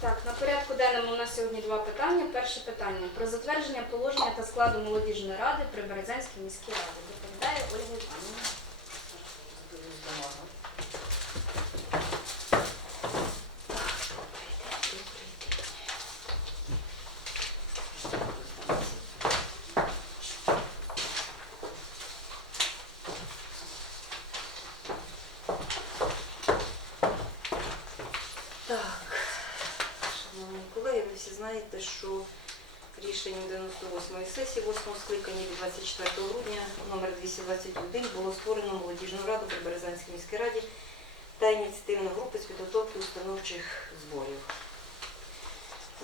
Так, на порядку денному у нас сьогодні два питання. Перше питання про затвердження положення та складу молодіжної ради при Березанській міській раді. Доповідає Ольга Іванівна. Так, шановні колеги, ви всі знаєте, що рішенням 98-ї сесії 8 скликання від 24 грудня номер 221 було створено молодіжну раду при Березанській міській раді та ініціативну групу з підготовки установчих зборів.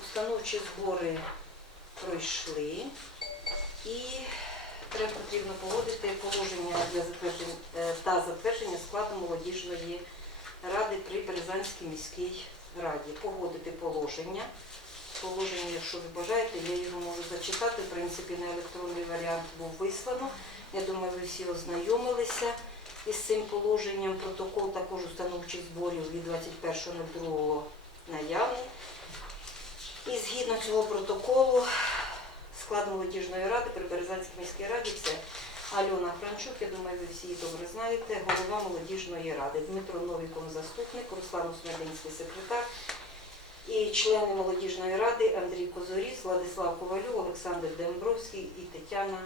Установчі збори пройшли і треба потрібно погодити положення для затвердження е, та затвердження складу молодіжної ради при Березанській міській раді. Погодити положення. Положення, якщо ви бажаєте, я його можу зачитати. В принципі, на електронний варіант був вислано. Я думаю, ви всі ознайомилися із цим положенням. Протокол також установчих зборів від 21.02 наявний. І згідно цього протоколу склад молодіжної ради при Березанській міській раді це Альона Франчук, я думаю, ви всі її добре знаєте, голова молодіжної ради, Дмитро Новіков заступник, Руслан Смединський секретар члени молодіжної ради Андрій Козоріс, Владислав Ковалю, Олександр Дембровський і Тетяна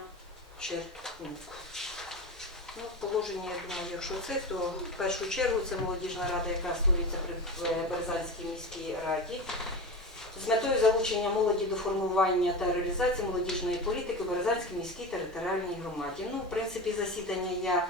Черкнук. Ну, положення, я думаю, якщо це, то в першу чергу це молодіжна рада, яка створюється при е, Березанській міській раді з метою залучення молоді до формування та реалізації молодіжної політики в Березанській міській територіальній громаді. Ну, в принципі, засідання я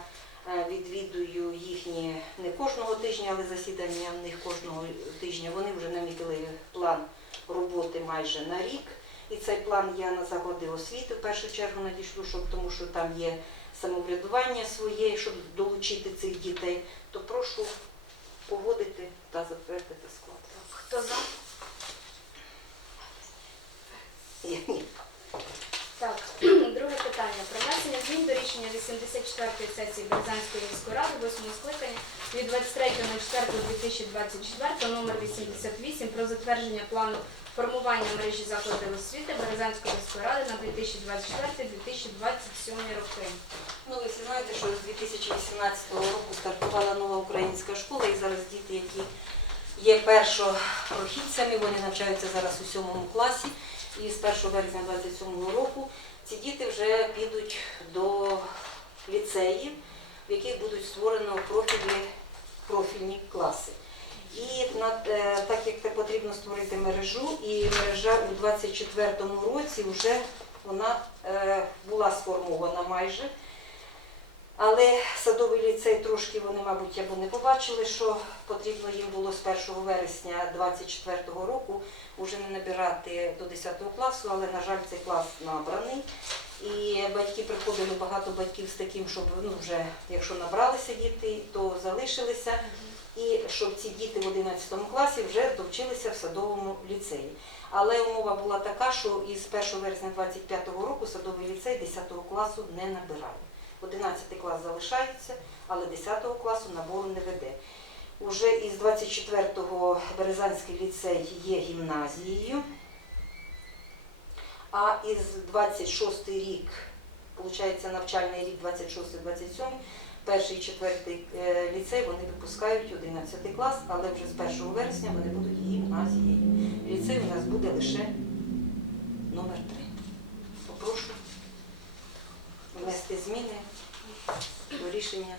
відвідую їхні не кожного тижня, але засідання в них кожного тижня. Вони вже намітили план роботи майже на рік. І цей план я на заклади освіти в першу чергу надішлю, щоб тому що там є самоврядування своє, щоб долучити цих дітей. То прошу погодити та затвердити склад. Хто за? Ні, ні. Так, друге питання. Про внесення змін до рішення 84-ї сесії Березанської міської ради 8 скликання від 23.04.2024 номер 88 про затвердження плану формування мережі закладів освіти Березанської міської ради на 2024-2027 роки. Ну, ви всі знаєте, що з 2018 року стартувала нова українська школа, і зараз діти, які є першопрохідцями, вони навчаються зараз у сьомому класі. І з 1 березня 2027 року ці діти вже підуть до ліцеїв, в яких будуть створено профілі, профільні класи. І е, так як це потрібно створити мережу, і мережа у 2024 році вже вона е, була сформована майже. Але садовий ліцей трошки вони, мабуть, або не побачили, що потрібно їм було з 1 вересня 2024 року вже не набирати до 10 класу, але, на жаль, цей клас набраний. І батьки приходили багато батьків з таким, щоб ну, вже, якщо набралися діти, то залишилися. І щоб ці діти в 11 класі вже довчилися в садовому ліцеї. Але умова була така, що із 1 вересня 2025 року садовий ліцей 10 класу не набирає. 11 клас залишається, але 10 класу набору не веде. Уже із 24-го Березанський ліцей є гімназією, а із 26 рік, виходить, навчальний рік 26-27, перший і четвертий е, ліцей вони випускають 11 клас, але вже з 1 вересня вони будуть гімназією. Ліцей у нас буде лише номер 3. Зміни рішення.